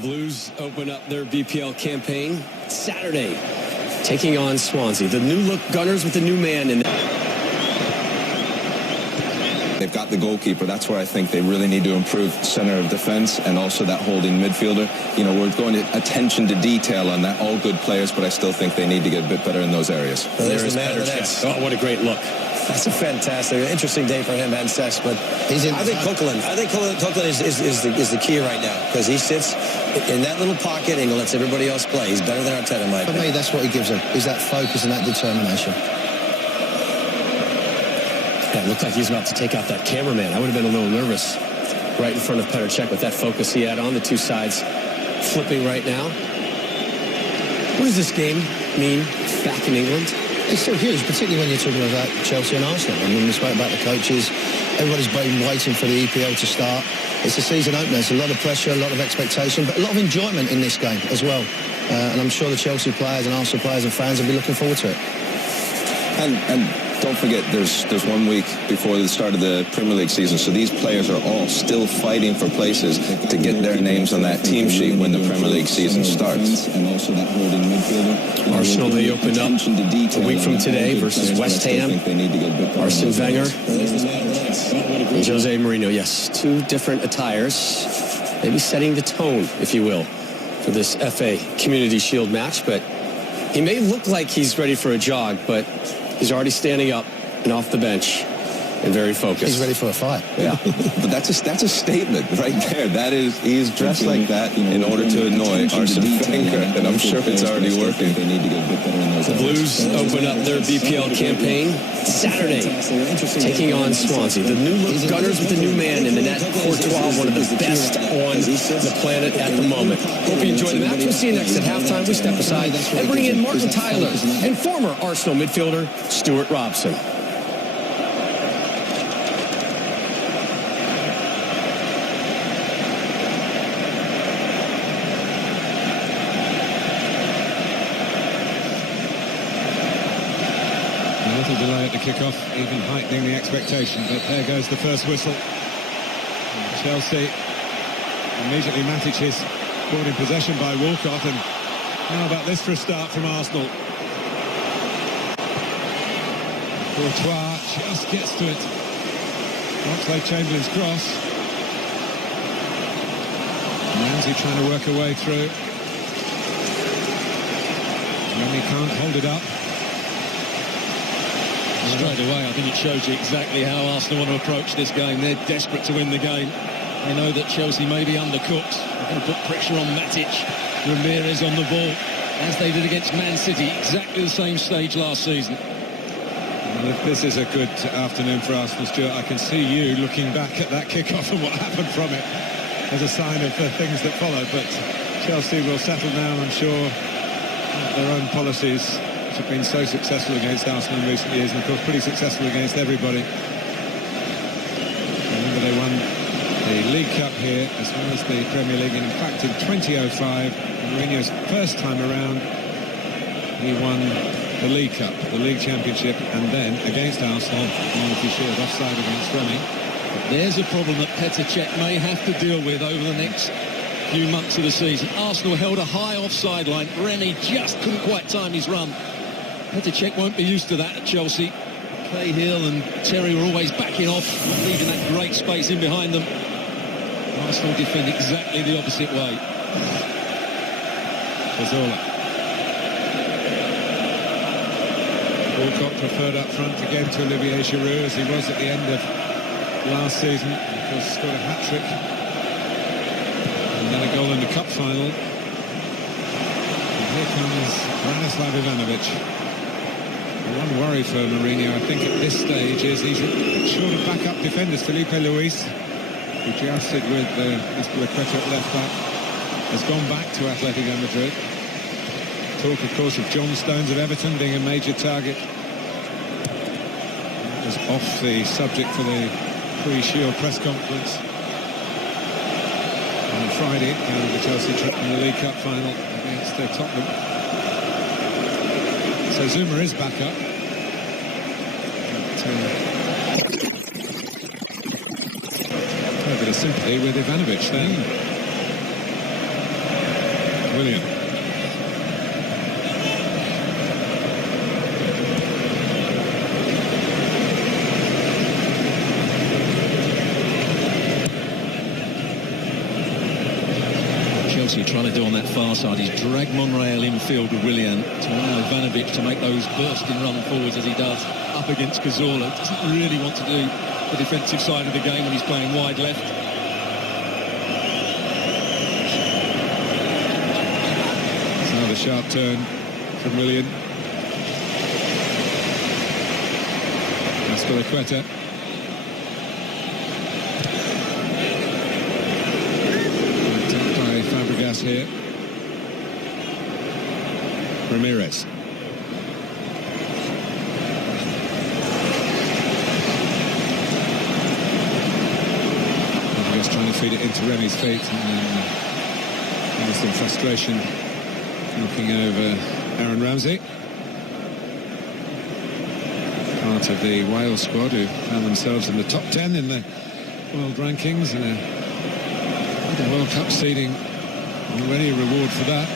Blues open up their BPL campaign Saturday, taking on Swansea. The new look Gunners with the new man in. They've got the goalkeeper. That's where I think they really need to improve center of defense and also that holding midfielder. You know, we're going to attention to detail on that. All good players, but I still think they need to get a bit better in those areas. Well, there's Petr Cech. Oh, what a great look. That's a fantastic, interesting day for him and Cech, but I think Coquelin is the key right now because he sits in that little pocket and lets everybody else play. He's better than Arteta, Mike. For me, that's what he gives him, is that focus and that determination. Yeah, it looked like he was about to take out that cameraman. I would have been a little nervous right in front of Petr Cech with that focus he had on the two sides flipping right now. What does this game mean back in England? It's still huge, particularly when you're talking about Chelsea and Arsenal. I mean, we spoke about the coaches. Everybody's been waiting for the EPL to start. It's a season opener. It's a lot of pressure, a lot of expectation, but a lot of enjoyment in this game as well. And I'm sure the Chelsea players and Arsenal players and fans will be looking forward to it. And don't forget, there's 1 week before the start of the Premier League season, so these players are all still fighting for places to get their names on that team sheet when the Premier League season starts. And also that holding midfielder. Arsenal, they opened up a week from today versus West Ham. Arsene Wenger and Jose Mourinho. Yes, two different attires, maybe setting the tone, if you will, for this FA Community Shield match. But he may look like he's ready for a jog, but he's already standing up and off the bench and very focused. He's ready for a fight. Yeah. But that's a statement right there. That is, he's dressed like that in order to annoy Arsene Wenger, and I'm sure it's already working. They need to get a bit better in those. The Blues open up their BPL campaign Saturday, taking on Swansea. The new look Gunners with the new man in the net. Courtois, one of the best on the planet at the moment. Hope you enjoy the match. We'll see you next at halftime. We step aside and bring in Martin Tyler and former Arsenal midfielder Stuart Robson. Delay at the kickoff, even heightening the expectation, but there goes the first whistle. And Chelsea, immediately Matic is brought in possession by Walcott, and how about this for a start from Arsenal? Courtois just gets to it. Oxlade-Chamberlain's cross. Ramsey trying to work her way through. Remy can't hold it up. Straight away, I think it shows you exactly how Arsenal want to approach this game. They're desperate to win the game. They know that Chelsea may be undercooked. They're going to put pressure on Matic. Ramirez on the ball, as they did against Man City. Exactly the same stage last season. Well, if this is a good afternoon for Arsenal, Stuart, I can see you looking back at that kick-off and what happened from it as a sign of the things that follow. But Chelsea will settle now, I'm sure, their own policies, which have been so successful against Arsenal in recent years, and of course pretty successful against everybody. Remember, they won the League Cup here as well as the Premier League, and in fact in 2005, Mourinho's first time around, he won the League Cup, the League Championship, and then against Arsenal, Community Shield, offside against Reading. But there's a problem that Petr Cech may have to deal with over the next few months of the season. Arsenal held a high offside line. Rennie just couldn't quite time his run. Petr Cech won't be used to that at Chelsea. Cahill and Terry were always backing off, not leaving that great space in behind them. Arsenal defend exactly the opposite way. Cazorla. Walcott preferred up front again to Olivier Giroud, as he was at the end of last season. Of course, scored a hat-trick. And then a goal in the cup final. And here comes Branislav Ivanovic. One worry for Mourinho, I think, at this stage is he's short of backup defenders. Felipe Luis, who jousted with Mr. Lequeta at left back, has gone back to Atletico Madrid. Talk, of course, of John Stones of Everton being a major target. That was off the subject for the pre-Shield press conference on Friday, the Chelsea trip in the League Cup final against Tottenham. So Zuma is back up. A bit of sympathy with Ivanovic then. Willian. Chelsea trying to do on that far side. He's dragged Monreal infield with Willian to allow Ivanovic to make those bursting run forwards as he does up against Cazorla. Doesn't really want to do the defensive side of the game when he's playing wide left. It's another sharp turn from Willian. Azpilicueta. Fabregas here. Ramirez. Fabregas trying to feed it into Remy's feet, and then with some frustration knocking over Aaron Ramsey. Part of the Wales squad who found themselves in the top 10 in the world rankings, and the World Cup seeding already a reward for that.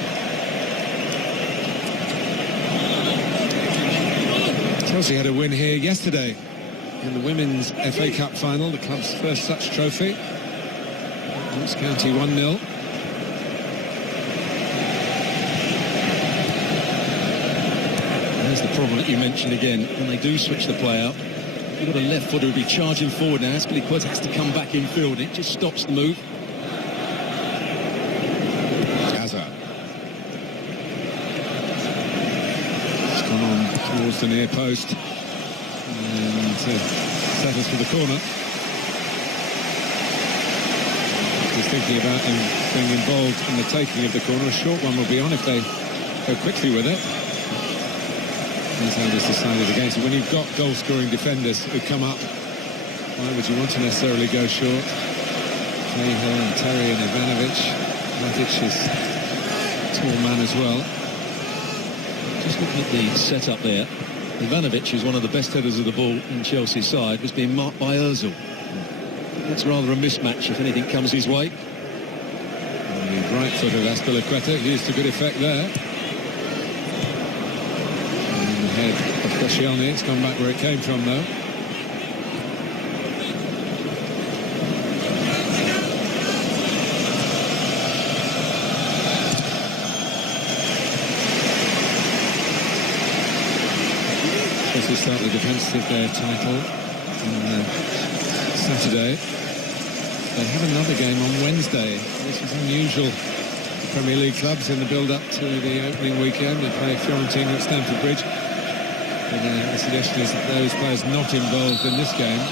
Chelsea had a win here yesterday in the Women's FA Cup final, the club's first such trophy. Notts County 1-0. There's the problem that you mentioned again. When they do switch the play out, you've got a left footer who'll be charging forward now. Azpilicueta has to come back in field. It just stops the move. Towards the near post and settles for the corner. He's thinking about him being involved in the taking of the corner. A short one will be on if they go quickly with it. He's decided against it. When you've got goal-scoring defenders who come up, why would you want to necessarily go short? Cahill and Terry and Ivanovic. Matic is a tall man as well. Just looking at the setup there, Ivanovic, who's one of the best headers of the ball in Chelsea's side, was being marked by Ozil. That's rather a mismatch if anything comes his way. And the right foot of Azpilicueta used to good effect there. And the head of Koscielny, it's gone back where it came from though. To start the defence of their title on Saturday. They have another game on Wednesday. This is unusual for Premier League clubs in the build-up to the opening weekend. They play Fiorentina at Stamford Bridge. But the suggestion is that those players not involved in this game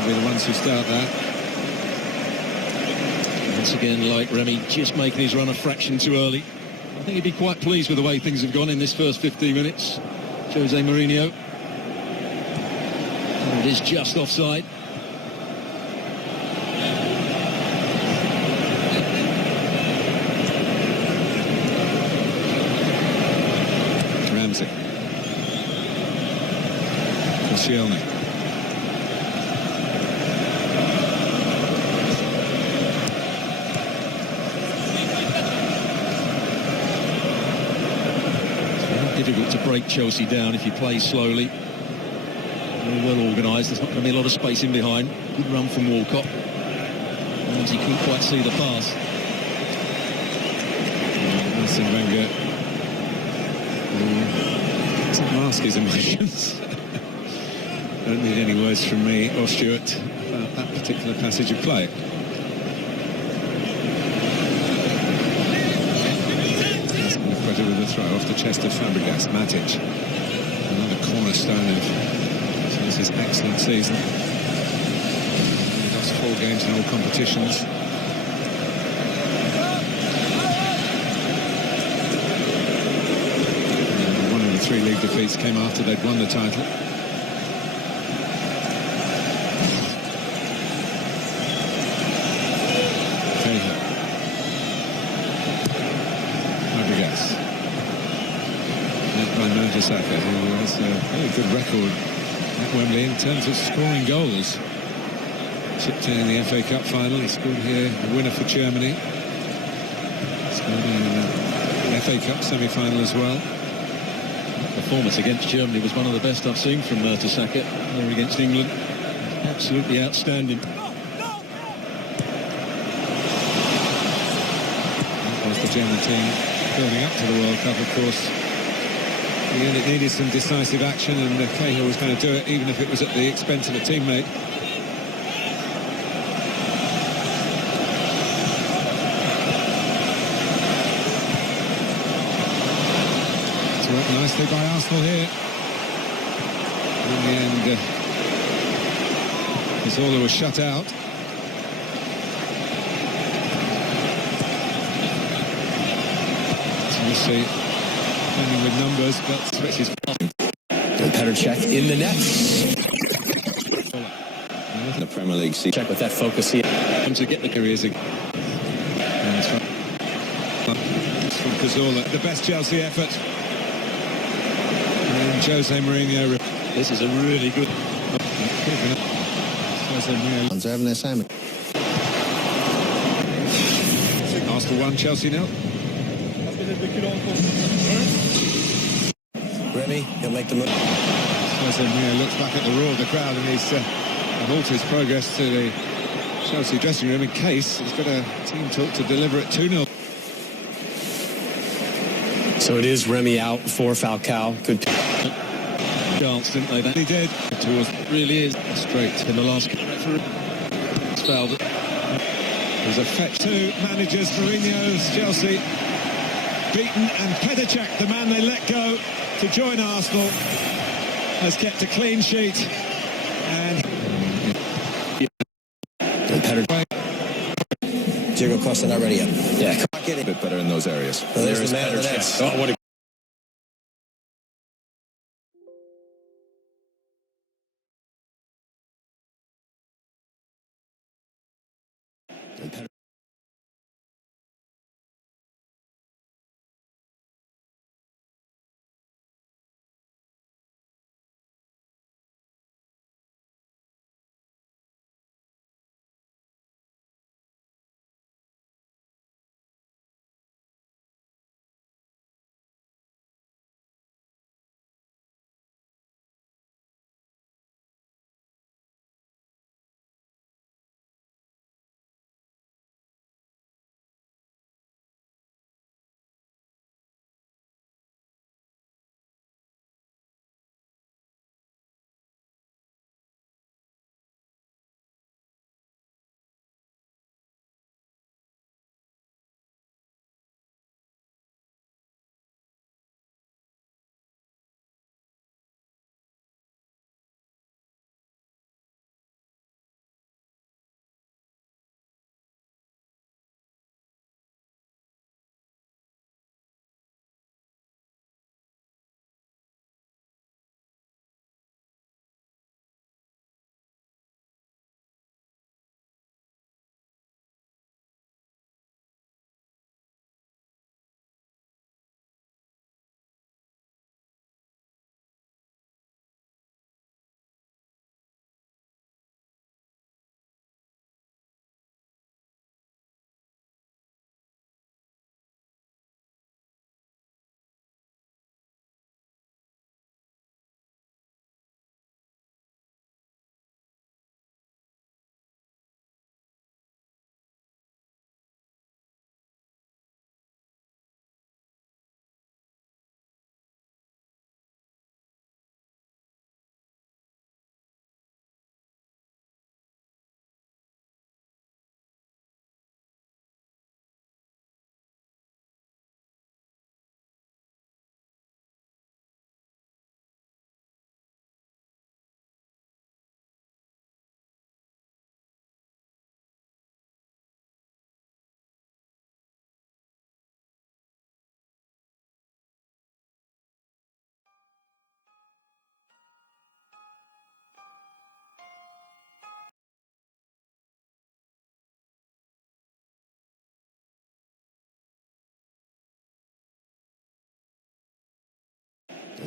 will be the ones who start that. Once again, like Remy, just making his run a fraction too early. I think he'd be quite pleased with the way things have gone in this first 15 minutes. Jose Mourinho. And it is just offside. Ramsey. Koscielny. Difficult to break Chelsea down if you play slowly. Very well organised. There's not going to be a lot of space in behind. Good run from Walcott. Ramsey couldn't quite see the pass. Arsene Wenger doesn't mask his emotions. Don't need any words from me or Stuart about that particular passage of play. With the throw off the chest of Fabregas. Matic, another cornerstone of Chelsea's excellent season. He lost 4 games in all competitions. And 1 of the 3 league defeats came after they'd won the title. Cahill. Fabregas. By Mertesacker, who has a very good record at Wembley in terms of scoring goals. Chipped in the FA Cup final, he scored here, a winner for Germany. The FA Cup semi-final as well. Performance against Germany was one of the best I've seen from Mertesacker. There against England, absolutely outstanding. That was the German team building up to the World Cup, of course. And it needed some decisive action, and Cahill was going to do it, even if it was at the expense of a teammate. It's worked nicely by Arsenal here. In the end, Cazorla was shut out. So we'll see. Defending with numbers, but switches. And Petr Cech in the net. The Premier League season. Check with that focus here. To get the careers again. And from Cazorla, the best Chelsea effort. And Jose Mourinho. This is a really good. Jose Mourinho. They're having their sandwich. Arsenal 1, Chelsea 0. Remy, he'll make the move. Jose Mourinho looks back at the roar of the crowd, and he's halted his progress to the Chelsea dressing room in case he's got a team talk to deliver at 2-0. So it is Remy out for Falcao. Good Chance, didn't they? That He did. towards really is straight in the last referee. It's fouled. There's a fetch. Two managers, Mourinho's Chelsea beaten, and Petr Cech, the man they let go to join Arsenal, has kept a clean sheet. And Petr. Diego Costa not ready yet. Yeah. A bit better in those areas. Well, there's There's the man of the Petr net. Cech. Oh, what a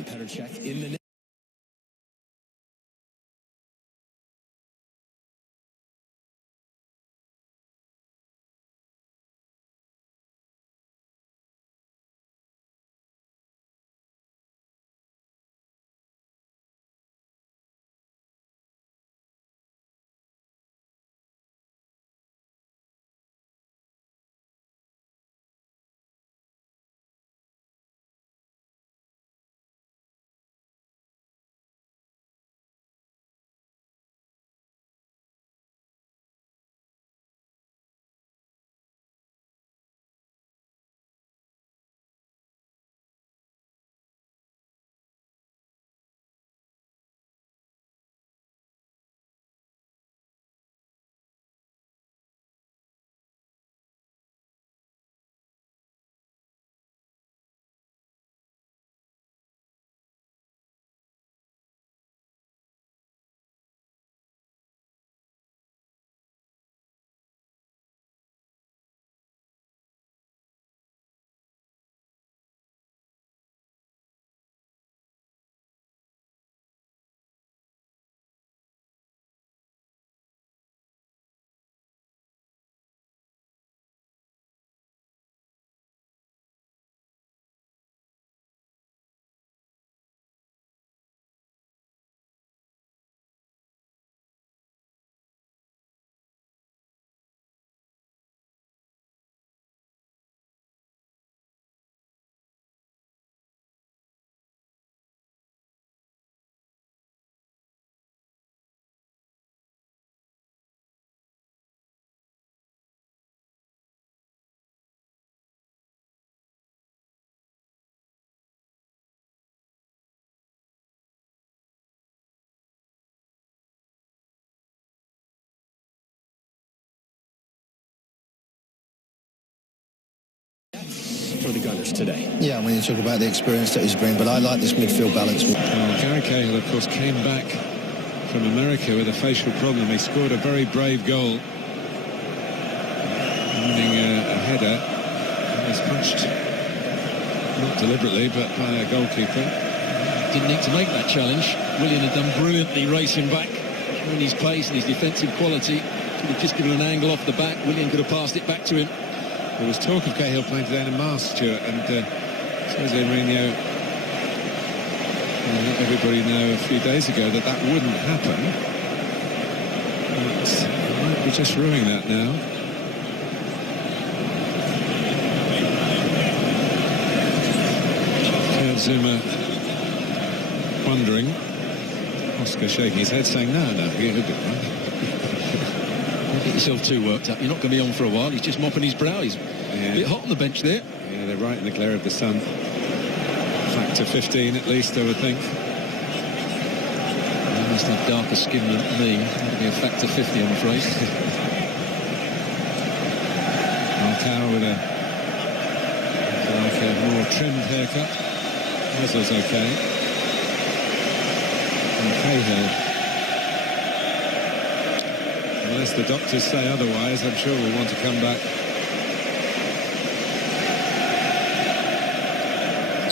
Petr Cech in the net. the Gunners today. Yeah, when you talk about the experience that he's bringing, but I like this midfield balance. Well, Gary Cahill, of course, came back from America with a facial problem. He scored a very brave goal, winning a header. He was punched, not deliberately, but by a goalkeeper. Didn't need to make that challenge. Willian had done brilliantly racing back, showing his pace and his defensive quality. Could have just given an angle off the back. Willian could have passed it back to him. There was talk of Cahill playing today in a mask, Stuart, and Jose Mourinho let everybody know a few days ago that that wouldn't happen. But I might be just ruining that now. Kurt Zuma wondering. Oscar shaking his head, saying, no, he'll be fine. Don't get yourself too worked up. You're not going to be on for a while. He's just mopping his brow. He's a bit hot on the bench there. Yeah, they're right in the glare of the sun. Factor 15 at least, I would think. He must have darker skin than me. That'll be a factor 50, I'm afraid. Marcao with a more trimmed haircut. Ozil's okay. And Cahill, unless the doctors say otherwise, I'm sure we'll want to come back.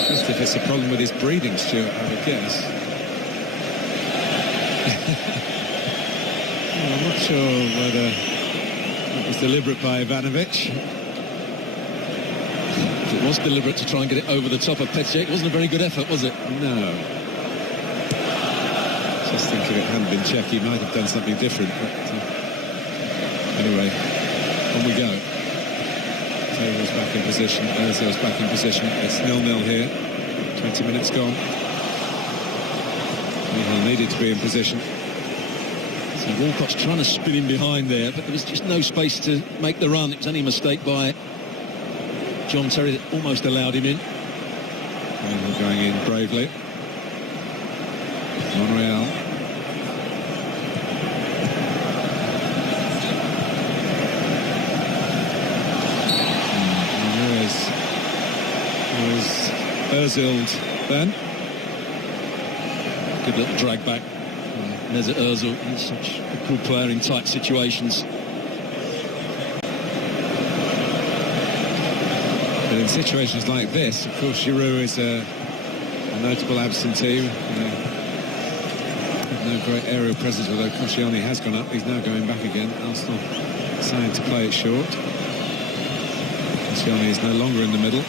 Just if it's a problem with his breathing, Stuart, I would guess. Well, I'm not sure whether it was deliberate by Ivanovic. If it was deliberate to try and get it over the top of Petr Cech, it wasn't a very good effort, was it? No. Just think if it hadn't been Cech, he might have done something different. But anyway, on we go. Taylor's back in position, Ozil's back in position. It's 0-0 here. 20 minutes gone. Cahill needed to be in position. So Walcott's trying to spin him behind there, but there was just no space to make the run. It was only a mistake by John Terry that almost allowed him in. Cahill going in bravely. Monreal. Ozil then. Good little drag back. Mesut Ozil, he's such a good player in tight situations. But in situations like this, of course, Giroud is a notable absentee. No great aerial presence, although Koscielny has gone up. He's now going back again. Arsenal deciding to play it short. Koscielny is no longer in the middle.